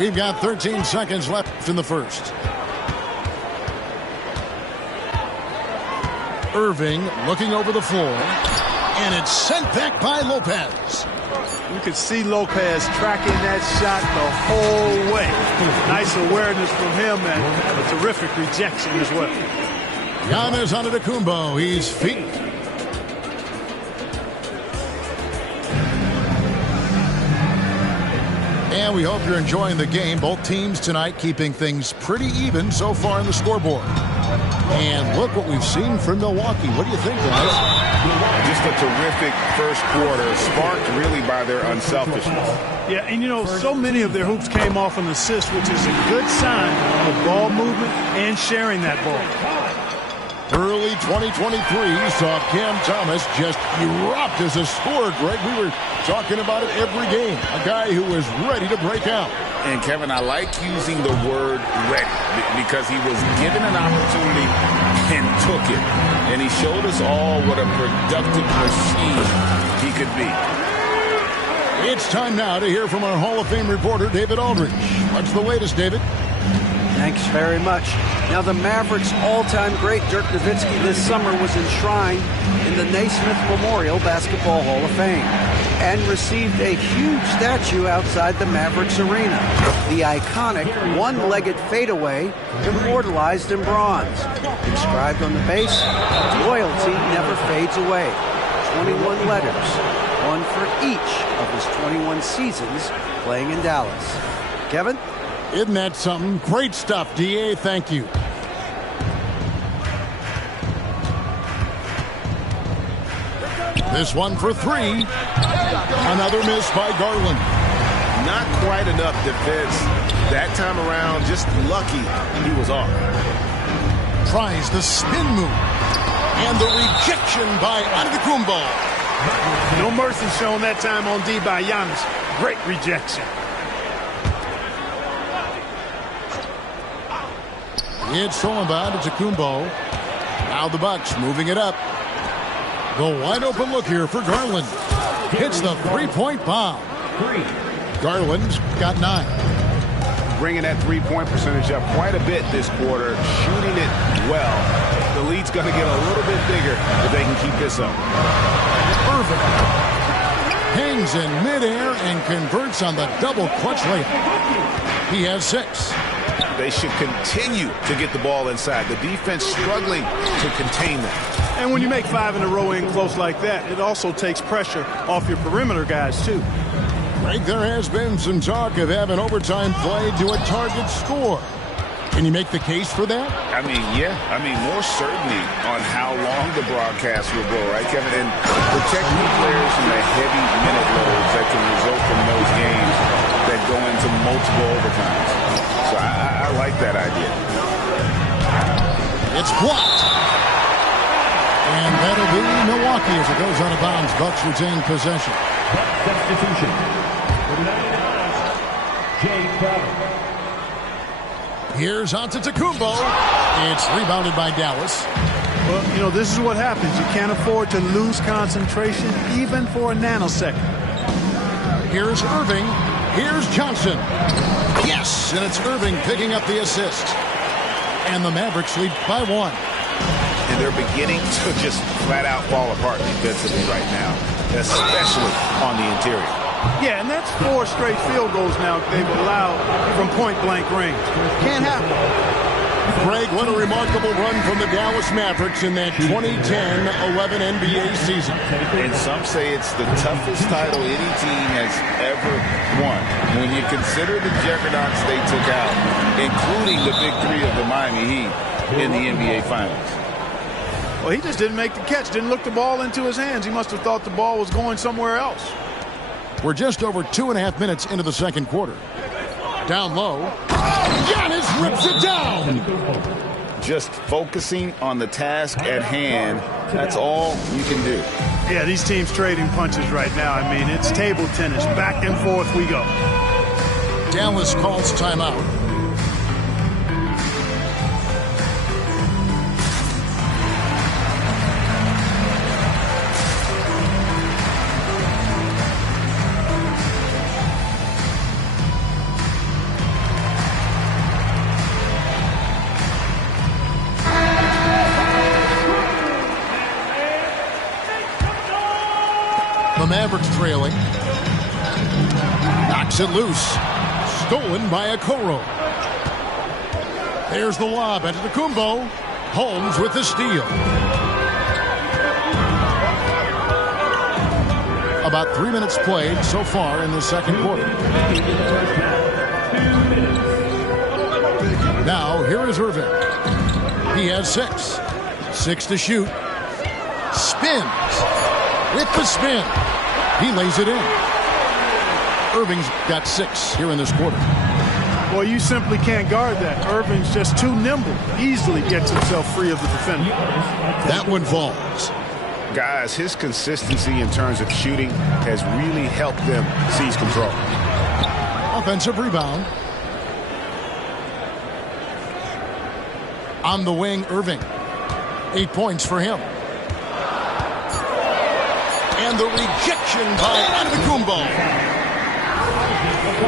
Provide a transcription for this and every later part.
We've got 13 seconds left in the first. Irving looking over the floor. And it's sent back by Lopez. You could see Lopez tracking that shot the whole way. Nice awareness from him and a terrific rejection as well. Giannis Antetokounmpo, he's feet. And we hope you're enjoying the game. Both teams tonight keeping things pretty even so far in the scoreboard. And look what we've seen from Milwaukee. What do you think, guys? Just a terrific first quarter, sparked really by their unselfishness. Yeah, and you know, so many of their hoops came off an assist, which is a good sign of ball movement and sharing that ball. Early 2023 saw Cam Thomas just erupt as a scorer, Greg. We were talking about it every game. A guy who was ready to break out. And, Kevin, I like using the word ready because he was given an opportunity and took it. And he showed us all what a productive machine he could be. It's time now to hear from our Hall of Fame reporter, David Aldridge. What's the latest, David? Thanks very much. Now, the Mavericks' all-time great Dirk Nowitzki this summer was enshrined in the Naismith Memorial Basketball Hall of Fame and received a huge statue outside the Mavericks arena. The iconic one-legged fadeaway immortalized in bronze. Inscribed on the base, loyalty never fades away. 21 letters, one for each of his 21 seasons playing in Dallas. Kevin? Isn't that something? Great stuff, D.A. Thank you. This one for three. Another miss by Garland. Not quite enough defense that time around. Just lucky he was off. Tries the spin move. And the rejection by Antetokounmpo. No mercy shown that time on D by Giannis. Great rejection. It's stolen by Antetokounmpo. Now the Bucks moving it up. The wide open look here for Garland. Hits the three-point bomb. Garland's got 9. Bringing that three-point percentage up quite a bit this quarter. Shooting it well. The lead's going to get a little bit bigger if they can keep this up. Irving hangs in midair and converts on the double clutch layup. He has 6. They should continue to get the ball inside. The defense struggling to contain them. And when you make 5 in a row in close like that, it also takes pressure off your perimeter guys, too. Greg, there has been some talk of having overtime played to a target score. Can you make the case for that? I mean, yeah. I mean, more certainty on how long the broadcast will go, right, Kevin? And protecting players from the heavy minute loads that can result from those games that go into multiple overtimes. So I like that idea. It's blocked. And that'll be Milwaukee as it goes out of bounds. Bucks retain possession. Substitution. For 99, Jay Crowder. Here's Antetokounmpo. It's rebounded by Dallas. Well, you know, this is what happens. You can't afford to lose concentration even for a nanosecond. Here's Irving. Here's Johnson. Yes, and it's Irving picking up the assist. And the Mavericks lead by 1. And they're beginning to just flat out fall apart defensively right now, especially on the interior. Yeah, and that's 4 straight field goals now they've allowed from point-blank range. Can't happen. Greg, what a remarkable run from the Dallas Mavericks in that 2010-11 NBA season. And some say it's the toughest title any team has ever won. When you consider the juggernauts they took out, including the big 3 of the Miami Heat in the NBA Finals. Well, he just didn't make the catch, didn't look the ball into his hands. He must have thought the ball was going somewhere else. We're just over 2.5 minutes into the second quarter. Down low. Giannis rips it down. Just focusing on the task at hand. That's all you can do. Yeah, these teams trading punches right now. I mean, it's table tennis. Back and forth we go. Dallas calls timeout. trailing. Knocks it loose. Stolen by Okoro. There's the lob into Antetokounmpo. Holmes with the steal. About 3 minutes played so far in the second quarter. Now, here is Irving. He has 6. 6 to shoot. Spins. With the spin. He lays it in. Irving's got 6 here in this quarter. Well, you simply can't guard that. Irving's just too nimble. Easily gets himself free of the defender. That one falls. Guys, his consistency in terms of shooting has really helped them seize control. Offensive rebound. On the wing, Irving. 8 points for him. And the rejection by Antetokounmpo.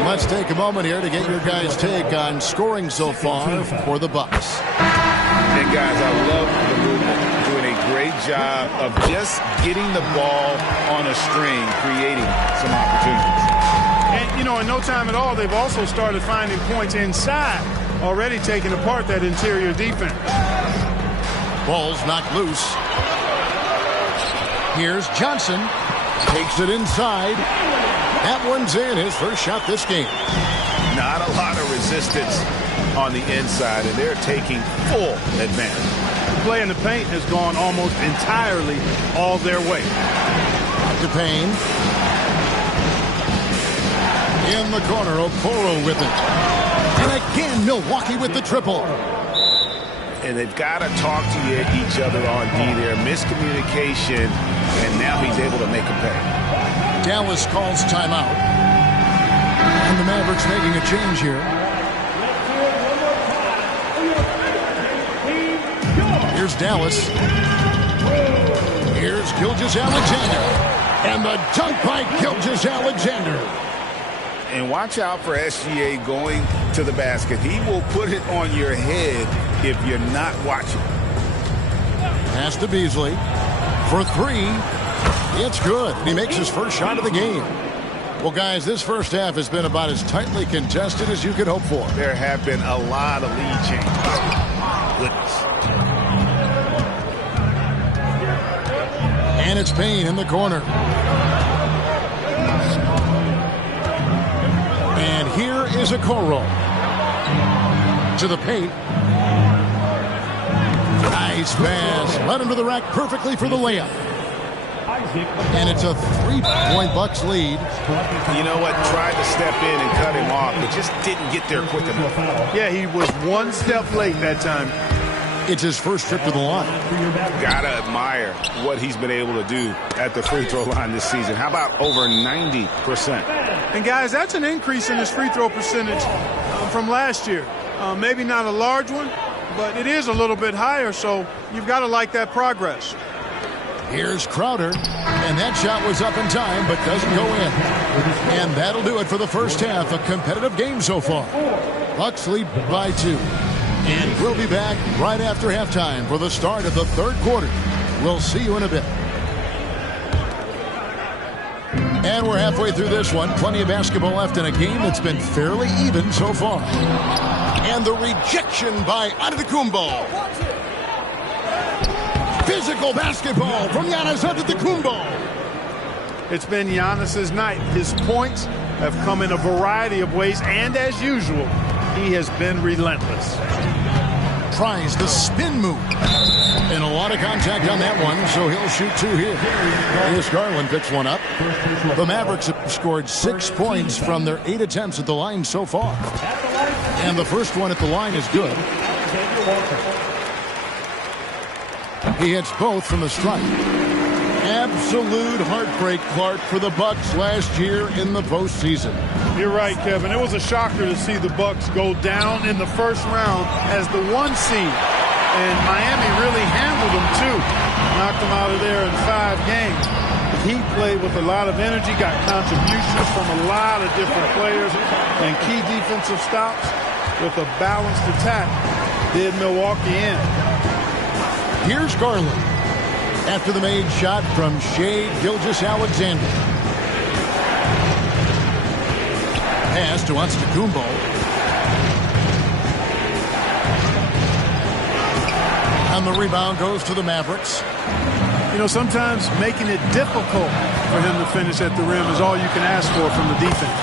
Let's take a moment here to get your guys' take on scoring so far for the Bucks. And guys, I love the movement. Doing a great job of just getting the ball on a string, creating some opportunities. And, you know, in no time at all, they've also started finding points inside, already taking apart that interior defense. Ball's knocked loose. Here's Johnson. Takes it inside. That one's in. His first shot this game. Not a lot of resistance on the inside, and they're taking full advantage. The play in the paint has gone almost entirely all their way. To Payne. In the corner, Okoro with it. And again, Milwaukee with the triple. And they've got to talk to each other on D there. Miscommunication, and now he's able to make a pay. Dallas calls timeout. And the Mavericks making a change here. Here's Dallas. Here's Gilgeous-Alexander. And the dunk by Gilgeous-Alexander. And watch out for SGA going to the basket. He will put it on your head if you're not watching. Pass to Beasley. For 3. It's good. He makes his first shot of the game. Well, guys, this first half has been about as tightly contested as you could hope for. There have been a lot of lead changes. Goodness. And it's Payne in the corner. And here is Okoro. To the paint. Nice pass. Led him to the rack perfectly for the layup. And it's a 3-point Bucks lead. You know what? Tried to step in and cut him off, but just didn't get there quick enough. Yeah, he was one step late that time. It's his first trip to the line. Gotta admire what he's been able to do at the free throw line this season. How about over 90%? And guys, that's an increase in his free throw percentage from last year. Maybe not a large one, but it is a little bit higher, so you've got to like that progress. Here's Crowder, and that shot was up in time, but doesn't go in. And that'll do it for the first half. A competitive game so far. Bucks lead by 2. And we'll be back right after halftime for the start of the third quarter. We'll see you in a bit. And we're halfway through this one. Plenty of basketball left in a game that's been fairly even so far. And the rejection by Antetokounmpo. Physical basketball from Giannis Antetokounmpo. It's been Giannis's night. His points have come in a variety of ways, and as usual, he has been relentless. Tries the spin move. And a lot of contact on that one, so he'll shoot 2 here. Darius Garland picks one up. The Mavericks have scored 6 points from their 8 attempts at the line so far. And the first one at the line is good. He hits both from the strike. Absolute heartbreak, Clark, for the Bucks last year in the postseason. You're right, Kevin. It was a shocker to see the Bucks go down in the first round as the 1 seed. And Miami really handled them, too. Knocked them out of there in 5 games. He played with a lot of energy, got contributions from a lot of different players, and key defensive stops with a balanced attack did Milwaukee in. Here's Garland. After the made shot from Shai Gilgeous-Alexander. pass to Antetokounmpo. And the rebound goes to the Mavericks. You know, sometimes making it difficult for him to finish at the rim is all you can ask for from the defense.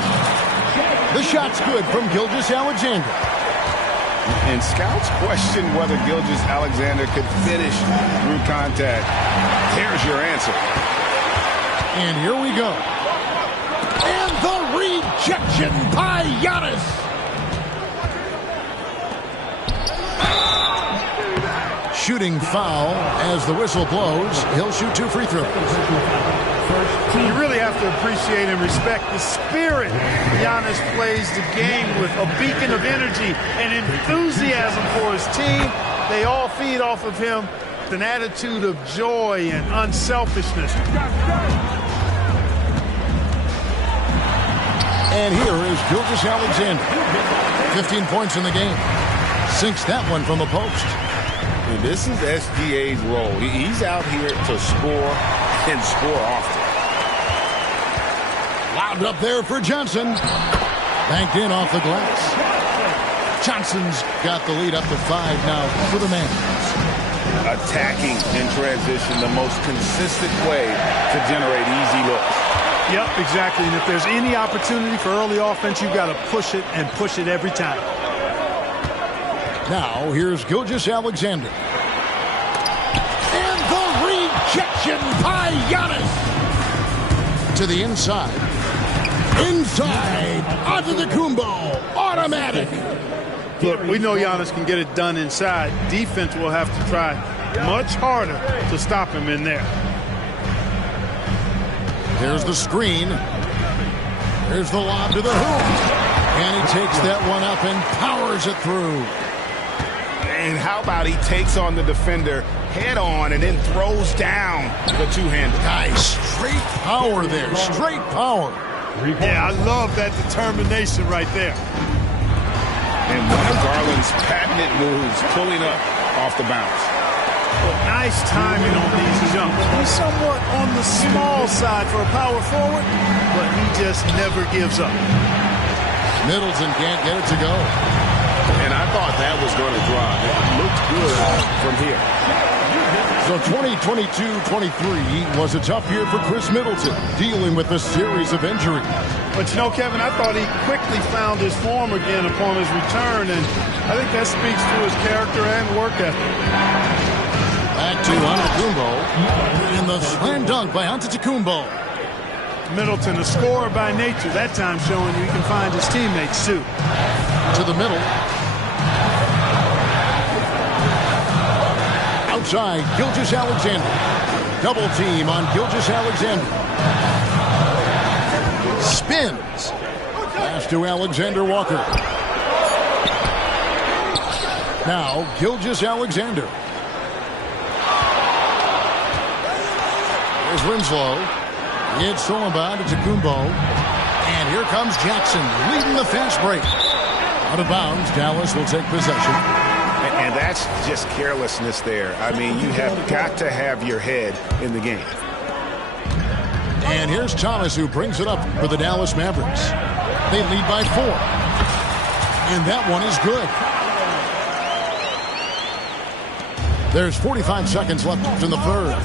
The shot's good from Gilgeous-Alexander. And scouts question whether Gilgeous-Alexander could finish through contact. Here's your answer. And here we go. And the rejection by Giannis. Shooting foul as the whistle blows. He'll shoot 2 free throws. You really have to appreciate and respect the spirit Giannis plays the game with, a beacon of energy and enthusiasm for his team. They all feed off of him with an attitude of joy and unselfishness. And here is Gilgeous-Alexander. 15 points in the game. Sinks that one from the post. And this is SGA's role. He's out here to score and score often. Lobbed up there for Johnson. Banked in off the glass. Johnson's got the lead up to 5 now for the Mavericks. Attacking in transition, the most consistent way to generate easy looks. Yep, exactly. And if there's any opportunity for early offense, you've got to push it and push it every time. Now, here's Gilgeous-Alexander. And the rejection by Giannis. To the inside. Inside. Antetokounmpo. Automatic. Look, we know Giannis can get it done inside. Defense will have to try much harder to stop him in there. There's the screen. There's the lob to the hoop. And he takes that one up and powers it through. And how about he takes on the defender head on and then throws down the two-hander. Nice. Straight power there. Straight power. Yeah, I love that determination right there. And one of Garland's patented moves, pulling up off the bounce. Well, nice timing on these jumps. He's somewhat on the small side for a power forward, but he just never gives up. Middleton can't get it to go. And I thought that was going to drive. It looked good from here. So 2022-23 was a tough year for Chris Middleton, dealing with a series of injuries. But you know, Kevin, I thought he quickly found his form again upon his return, and I think that speaks to his character and work ethic. Back to Antetokounmpo, and the slam dunk by Antetokounmpo. Middleton, a scorer by nature, that time showing you he can find his teammates too. To the middle. Outside, Gilgeous-Alexander. Double team on Gilgeous-Alexander. Spins. Pass to Alexander Walker. Now, Gilgeous-Alexander. Here's Winslow. It's stolen by Antetokounmpo. And here comes Jackson leading the fast break. Out of bounds, Dallas will take possession. And that's just carelessness there. I mean, you have got to have your head in the game. And here's Thomas, who brings it up for the Dallas Mavericks. They lead by 4. And that one is good. There's 45 seconds left in the third.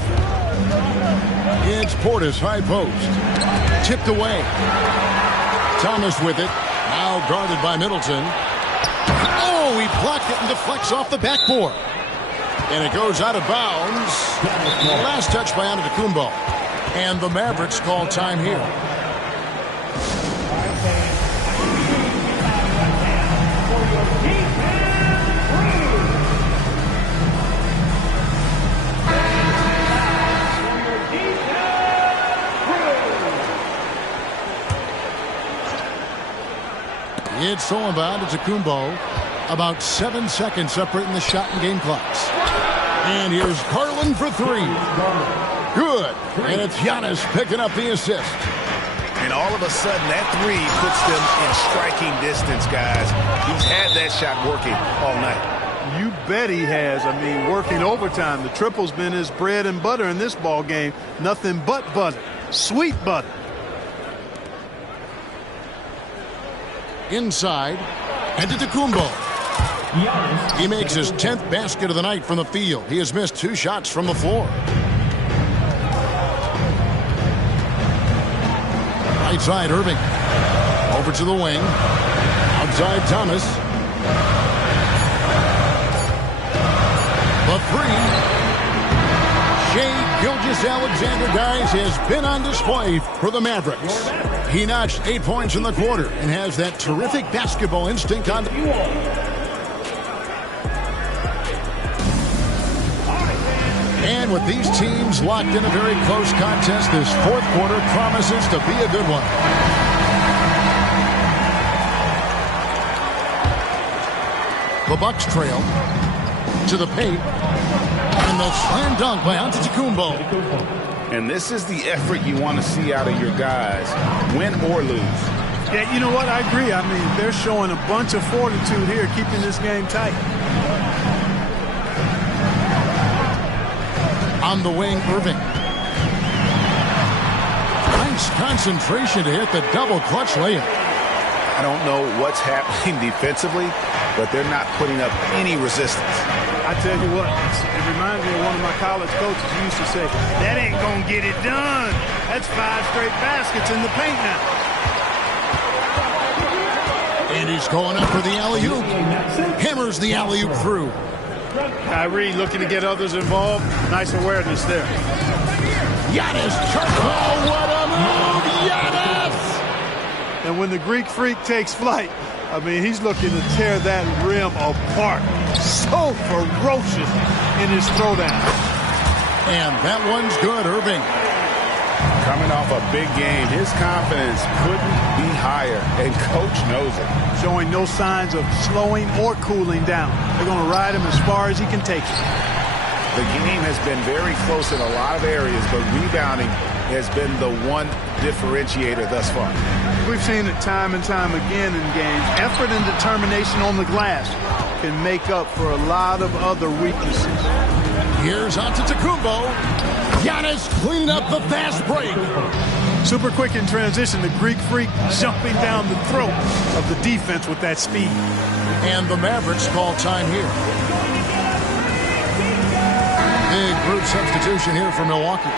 It's Portis, high post. Tipped away. Thomas with it. Now guarded by Middleton. Oh, he blocked it and deflects off the backboard. And it goes out of bounds. Last touch by Antetokounmpo. And the Mavericks call time here. It's stolen by Antetokounmpo. About 7 seconds separating the shot and game clocks. And here's Garland for 3. Good. And it's Giannis picking up the assist. And all of a sudden, that 3 puts them in striking distance, guys. He's had that shot working all night. You bet he has. I mean, working overtime. The triple's been his bread and butter in this ball game. Nothing but butter. Sweet butter. inside. Antetokounmpo. He makes his 10th basket of the night from the field. He has missed 2 shots from the floor. Right side, Irving. Over to the wing. Outside, Thomas. The 3. Shai Gilgeous-Alexander, guys, has been on display for the Mavericks. He notched 8 points in the quarter and has that terrific basketball instinct on. And with these teams locked in a very close contest, this 4th quarter promises to be a good one. The Bucks trail to the paint. And the slam dunk by Antetokounmpo. And this is the effort you want to see out of your guys, win or lose. Yeah, you know what? I agree. I mean, they're showing a bunch of fortitude here, keeping this game tight. On the wing, Irving. Nice concentration to hit the double clutch layup. I don't know what's happening defensively, but they're not putting up any resistance. I tell you what, it reminds me of one of my college coaches who used to say, that ain't going to get it done. That's 5 straight baskets in the paint now. And he's going up for the alley-oop. Hammers the alley-oop through. Kyrie looking to get others involved. Nice awareness there. Giannis, oh, what a move, Giannis! And when the Greek Freak takes flight, I mean, he's looking to tear that rim apart. So ferocious in his throwdown. And that one's good, Irving. Coming off a big game, his confidence couldn't be higher, and coach knows it. Showing no signs of slowing or cooling down. They're going to ride him as far as he can take it. The game has been very close in a lot of areas, but rebounding has been the one differentiator thus far. We've seen it time and time again in games. Effort and determination on the glass can make up for a lot of other weaknesses. Here's Antetokounmpo. Giannis cleaning up the fast break. Super quick in transition. The Greek Freak jumping down the throat of the defense with that speed. And the Mavericks call time here. Big group substitution here for Milwaukee.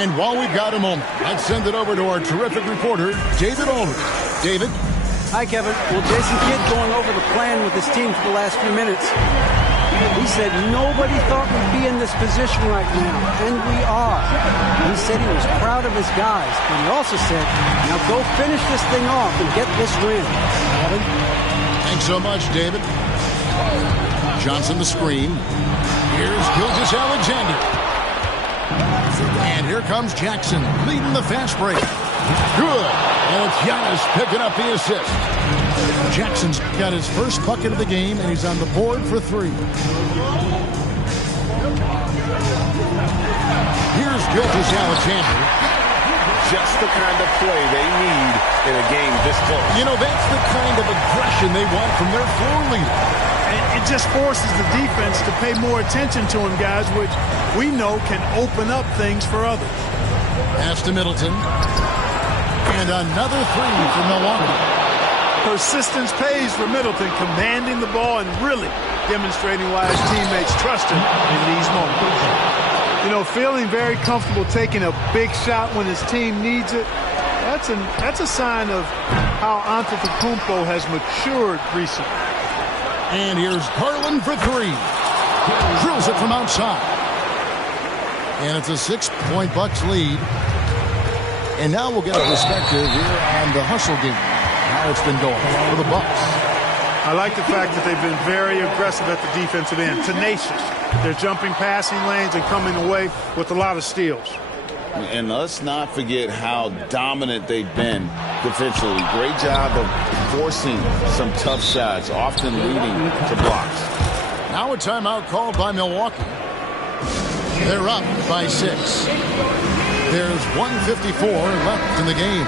And while we've got a moment, let's send it over to our terrific reporter, David Aldridge. David? Hi, Kevin. Well, Jason Kidd going over the plan with his team for the last few minutes. He said nobody thought we'd be in this position right now, and we are. He said he was proud of his guys, but he also said, now go finish this thing off and get this win. Kevin? Thanks so much, David. Johnson the screen. Here's Gilgeous-Alexander. And here comes Jackson leading the fast break. Good. And it's Giannis picking up the assist. Jackson's got his first bucket of the game, and he's on the board for 3. Here's Gilgeous-Alexander. Just the kind of play they need in a game this close. You know, that's the kind of aggression they want from their floor leader. It just forces the defense to pay more attention to him, guys, which we know can open up things for others. Pass to Middleton. And another 3 for Milwaukee. Persistence pays for Middleton, commanding the ball and really demonstrating why his teammates trust him in these moments. You know, feeling very comfortable taking a big shot when his team needs it, that's a sign of how Antetokounmpo has matured recently. And here's Garland for 3. Drills it from outside. And it's a 6-point Bucks lead. And now we'll get a perspective here on the hustle game. How it's been going for the Bucks. I like the fact that they've been very aggressive at the defensive end, tenacious. They're jumping passing lanes and coming away with a lot of steals. And let's not forget how dominant they've been defensively. Great job of forcing some tough shots, often leading to blocks. Now a timeout called by Milwaukee. They're up by 6. There's 1:54 left in the game.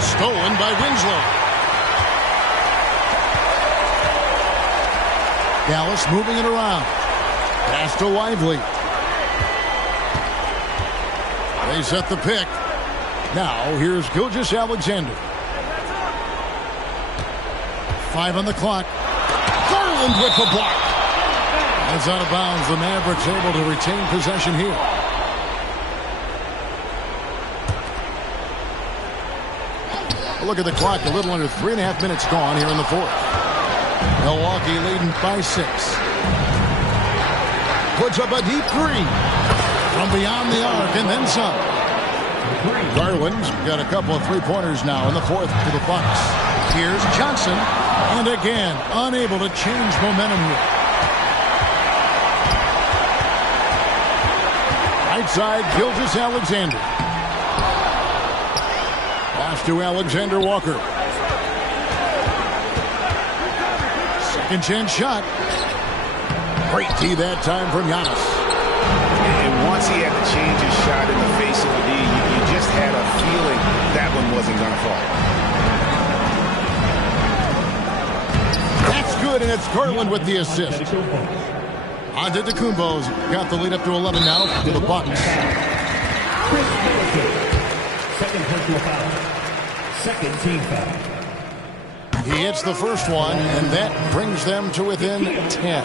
Stolen by Winslow. Dallas moving it around. Pass to Lively. They set the pick. Now, here's Gilgeous-Alexander. 5 on the clock. Garland with the block. That's out of bounds. The Mavericks able to retain possession here. Look at the clock. A little under 3.5 minutes gone here in the fourth. Milwaukee leading by 6. Puts up a deep three from beyond the arc and then some. Garland's got a couple of three-pointers now in the fourth for the Bucks. Here's Johnson, and again unable to change momentum here. Right side, Gilgeous-Alexander. Pass to Alexander Walker. Second chance shot. Great D that time from Giannis. And once he had to change his shot in the face of the D, you just had a feeling that one wasn't going to fall. That's good, and it's Garland with the assist. Antetokounmpo's got the lead up to 11 now for the Bucks. Second personal foul. Second team foul. He hits the first one, and that brings them to within 10.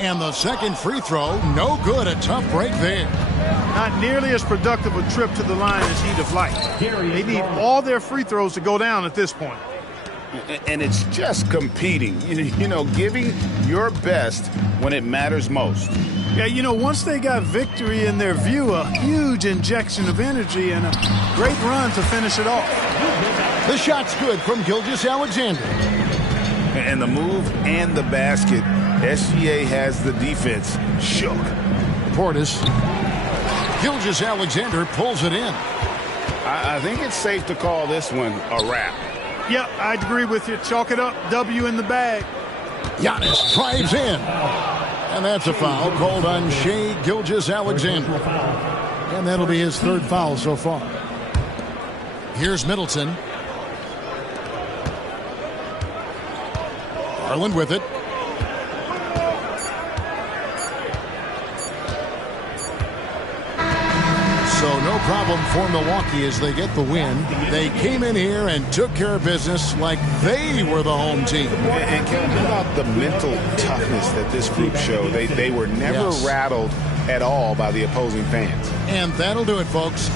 And the second free throw, no good. A tough break there. Not nearly as productive a trip to the line as he'd have liked. They need all their free throws to go down at this point. And it's just competing, you know, giving your best when it matters most. Yeah, you know, once they got victory in their view, a huge injection of energy and a great run to finish it off. The shot's good from Gilgeous-Alexander. And the move and the basket, SGA has the defense shook. Portis. Gilgeous-Alexander pulls it in. I think it's safe to call this one a wrap. Yeah, I'd agree with you. Chalk it up. W in the bag. Giannis drives in. And that's a foul called on Shai Gilgeous-Alexander. And that'll be his third foul so far. Here's Middleton. Garland with it. So no problem for Milwaukee as they get the win. They came in here and took care of business like they were the home team. And Kevin, how about the mental toughness that this group showed? They were never rattled at all by the opposing fans. And that'll do it, folks.